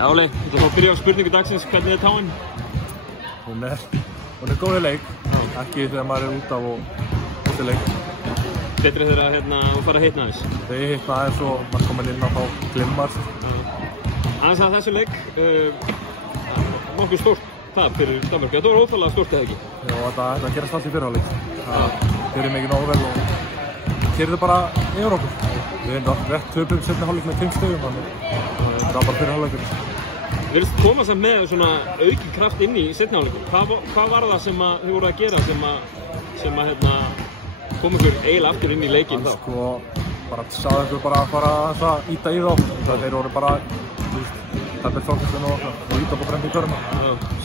Já, Óli, þú ætla að byrja á spurningu dagsins, hvernig er táin? Hún er góð í leik, ekki þegar maður út af og út í leik. Betri þegar þú fara að hitna aðeins? Þegar ég hitna aðeins og maður kominn inn á þá glimmar. Aðeins að þessu leik, nokkuð stórt tap fyrir Danmörku. Þetta var ótrúlega stórt eða ekki? Já, þetta gerast allt í fyrrháleik. Það fyrir mikið nógu vel og keyrði bara yfir okkur. Við erum rétt töpum seinni hálfleik með 5 stigum, þannig þetta var bara fyrrháleikur. Þú virðist koma samt með svona aukinn kraft inn í seinni hálfleikum. Hvað var það sem þið voru að gera sem kom ykkur eiginlega aftur inn í leikinn þá? Sko, bara sagði ykkur bara að fara að íta í þá. Þeir voru bara, teppið þókastinn og íta på fremd í körna.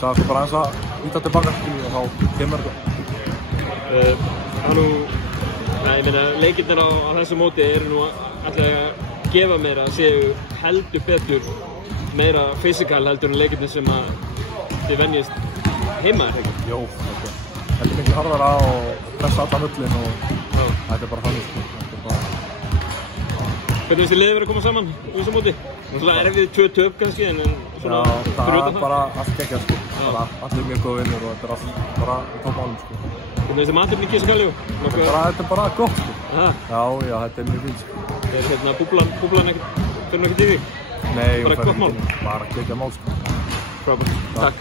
Sagði ykkur bara aðeins að íta tilbaka og þá kemur þetta. Ég meina, leikirnir á þessu móti eru nú alltaf að gefa mér að séu heldur betur meira fysikal heldur en leikirnir sem þið venjist heima, er ekki? Jó, þetta er mikið harðara og pressa allan völlin og þetta er bara þannig. Hvernig finnst þið liðið verið að koma saman í þessu móti? Náttúrulega er við 2 töp kannski, en svona það er bara allt geggjað, sko. Allir mjög góð vinnur og þetta er allt bara í toppmálum, sko. Hvernig finnst þið maturinn í Kísakálíu? Þetta er bara gott, sko. Já, þetta er mjög fínt, sko. Er búblan ekkert, fyrir ekkert í því? Nei, bara gott mál? Bara geggjað mál, sko. Frábært, takk.